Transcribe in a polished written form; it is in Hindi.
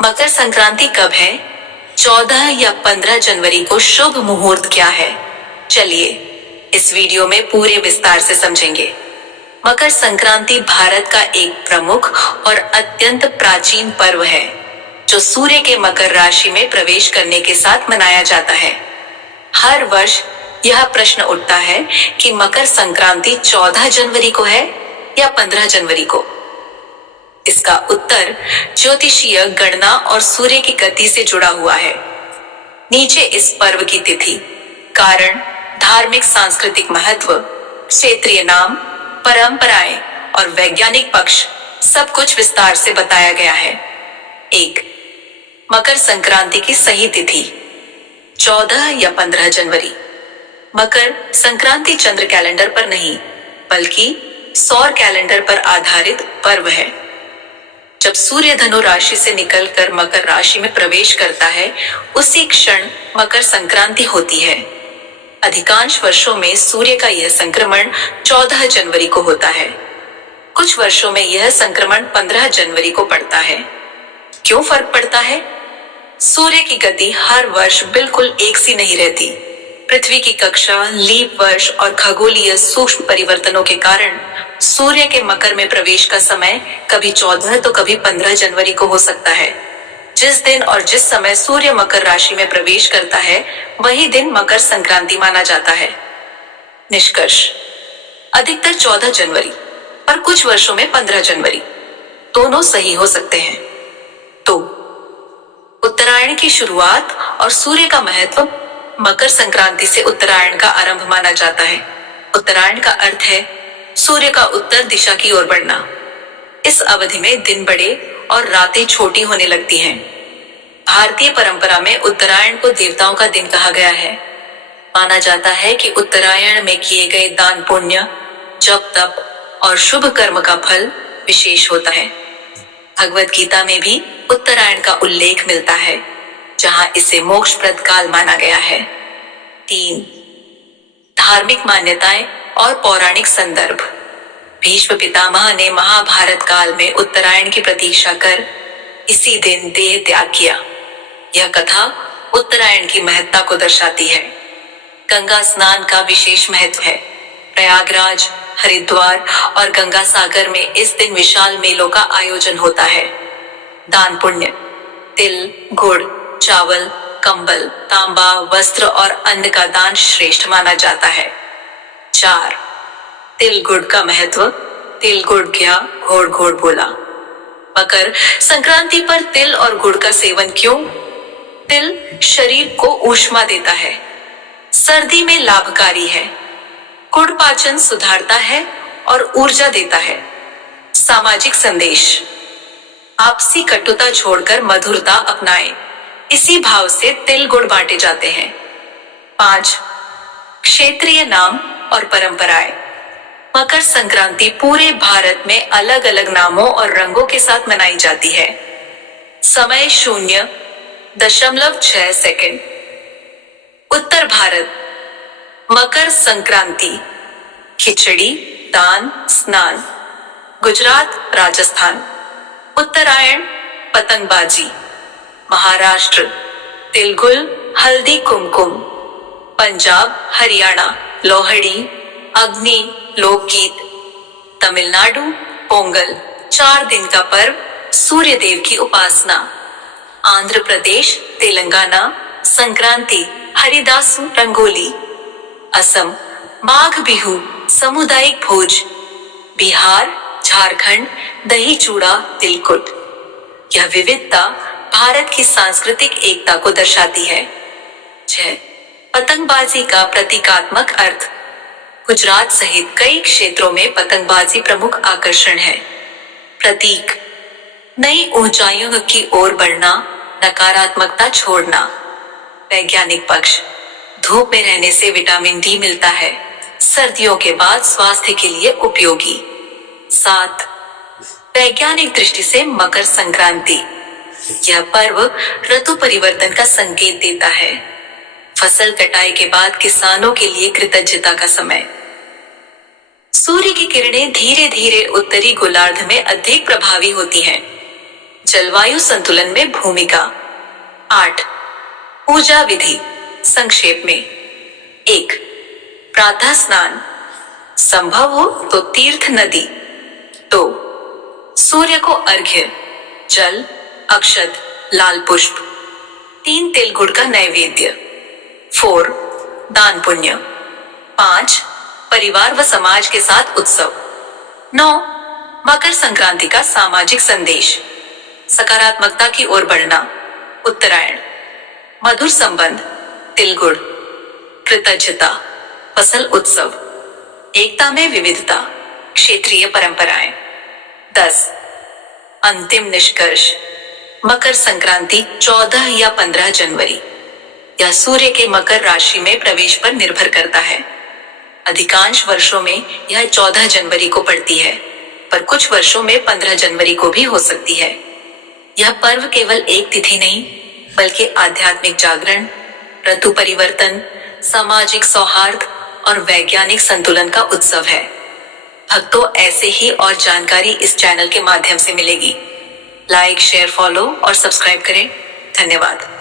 मकर संक्रांति कब है? 14 या 15 जनवरी को शुभ मुहूर्त क्या है? चलिए इस वीडियो में पूरे विस्तार से समझेंगे। मकर संक्रांति भारत का एक प्रमुख और अत्यंत प्राचीन पर्व है जो सूर्य के मकर राशि में प्रवेश करने के साथ मनाया जाता है। हर वर्ष यह प्रश्न उठता है कि मकर संक्रांति 14 जनवरी को है या 15 जनवरी को। इसका उत्तर ज्योतिषीय गणना और सूर्य की गति से जुड़ा हुआ है। नीचे इस पर्व की तिथि, कारण, धार्मिक सांस्कृतिक महत्व, क्षेत्रीय नाम, परंपराएं और वैज्ञानिक पक्ष सब कुछ विस्तार से बताया गया है। 1. मकर संक्रांति की सही तिथि 14 या 15 जनवरी। मकर संक्रांति चंद्र कैलेंडर पर नहीं बल्कि सौर कैलेंडर पर आधारित पर्व है। जब सूर्य धनु राशि से निकलकर मकर राशि में प्रवेश करता है उसी क्षण मकर संक्रांति होती है। अधिकांश वर्षों में सूर्य का यह संक्रमण 14 जनवरी को होता है। कुछ वर्षों में यह संक्रमण 15 जनवरी को पड़ता है। क्यों फर्क पड़ता है? सूर्य की गति हर वर्ष बिल्कुल एक सी नहीं रहती। पृथ्वी की कक्षा, लीप वर्ष और खगोलीय सूक्ष्म परिवर्तनों के कारण सूर्य के मकर में प्रवेश का समय कभी 14 तो कभी 15 जनवरी को हो सकता है। जिस दिन और जिस समय सूर्य मकर राशि में प्रवेश करता है वही दिन मकर संक्रांति माना जाता है। निष्कर्ष, अधिकतर 14 जनवरी और कुछ वर्षों में 15 जनवरी दोनों सही हो सकते हैं। तो उत्तरायण की शुरुआत और सूर्य का महत्व। मकर संक्रांति से उत्तरायण का आरंभ माना जाता है। उत्तरायण का अर्थ है सूर्य का उत्तर दिशा की ओर बढ़ना। इस अवधि में दिन बड़े और रातें छोटी होने लगती हैं। भारतीय परंपरा में उत्तरायण को देवताओं का दिन कहा गया है। माना जाता है कि उत्तरायण में किए गए दान पुण्य, जप तप और शुभ कर्म का फल विशेष होता है। भगवद गीता में भी उत्तरायण का उल्लेख मिलता है जहां इसे मोक्षप्रद काल माना गया है। 3. धार्मिक मान्यताएं और पौराणिक संदर्भ। भीष्म पितामह ने महाभारत काल में उत्तरायण की प्रतीक्षा कर इसी दिन देह त्याग किया। यह कथा उत्तरायण की महत्ता को दर्शाती है। गंगा स्नान का विशेष महत्व है। प्रयागराज, हरिद्वार और गंगा सागर में इस दिन विशाल मेलों का आयोजन होता है। दान पुण्य, तिल, गुड़, चावल, कंबल, तांबा, वस्त्र और अन्न का दान श्रेष्ठ माना जाता है। 4. तिल गुड़ का महत्व। तिल गुड़ क्या, घोड़ घोड़ बोला। मकर संक्रांति पर तिल और गुड़ का सेवन क्यों? तिल शरीर को ऊष्मा देता है, सर्दी में लाभकारी है। गुड़ पाचन सुधारता है और ऊर्जा देता है। सामाजिक संदेश, आपसी कटुता छोड़कर मधुरता अपनाएं। इसी भाव से तिल गुड़ बांटे जाते हैं। 5. क्षेत्रीय नाम और परंपराएं। मकर संक्रांति पूरे भारत में अलग अलग नामों और रंगों के साथ मनाई जाती है। समय 0.6 सेकंड। उत्तर भारत, मकर संक्रांति, खिचड़ी, दान, स्नान। गुजरात, राजस्थान, उत्तरायण, पतंगबाजी। महाराष्ट्र, तिलगुल, हल्दी कुमकुम। पंजाब, हरियाणा, लोहड़ी, अग्नि, लोकगीत। तमिलनाडु, पोंगल, 4 दिन का पर्व, सूर्य देव की उपासना। आंध्र प्रदेश, तेलंगाना, संक्रांति, हरिदासु, रंगोली। असम, माघ बिहू, सामुदायिक भोज। बिहार, झारखंड, दही चूड़ा, तिलकुट। यह विविधता भारत की सांस्कृतिक एकता को दर्शाती है। 6. पतंगबाजी का प्रतीकात्मक अर्थ। गुजरात सहित कई क्षेत्रों में पतंगबाजी प्रमुख आकर्षण है। प्रतीक, नई ऊंचाइयों की ओर बढ़ना, नकारात्मकता छोड़ना। वैज्ञानिक पक्ष, धूप में रहने से विटामिन डी मिलता है, सर्दियों के बाद स्वास्थ्य के लिए उपयोगी। 7. वैज्ञानिक दृष्टि से मकर संक्रांति। यह पर्व ऋतु परिवर्तन का संकेत देता है। फसल कटाई के बाद किसानों के लिए कृतज्ञता का समय। सूर्य की किरणें धीरे धीरे उत्तरी गोलार्ध में अधिक प्रभावी होती हैं, जलवायु संतुलन में भूमिका। 8 पूजा विधि संक्षेप में। 1 प्रातः स्नान, संभव हो तो तीर्थ नदी। 2 सूर्य को अर्घ्य, जल, अक्षत, लाल पुष्प। 3 तिल गुड़ का नैवेद्य। 4 दान पुण्य। 5 परिवार व समाज के साथ उत्सव। 9 मकर संक्रांति का सामाजिक संदेश, सकारात्मकता की ओर बढ़ना। उत्तरायण मधुर संबंध, तिलगुड़, कृतज्ञता, फसल उत्सव, एकता में विविधता, क्षेत्रीय परंपराएं। 10 अंतिम निष्कर्ष, मकर संक्रांति 14 या 15 जनवरी यह सूर्य के मकर राशि में प्रवेश पर निर्भर करता है। अधिकांश वर्षों में यह 14 जनवरी को पड़ती है, पर कुछ वर्षों में 15 जनवरी को भी हो सकती है। यह पर्व केवल एक तिथि नहीं, बल्कि आध्यात्मिक जागरण, ऋतु परिवर्तन, सामाजिक सौहार्द और वैज्ञानिक संतुलन का उत्सव है। भक्तों, ऐसे ही और जानकारी इस चैनल के माध्यम से मिलेगी। लाइक, शेयर, फॉलो और सब्सक्राइब करें। धन्यवाद।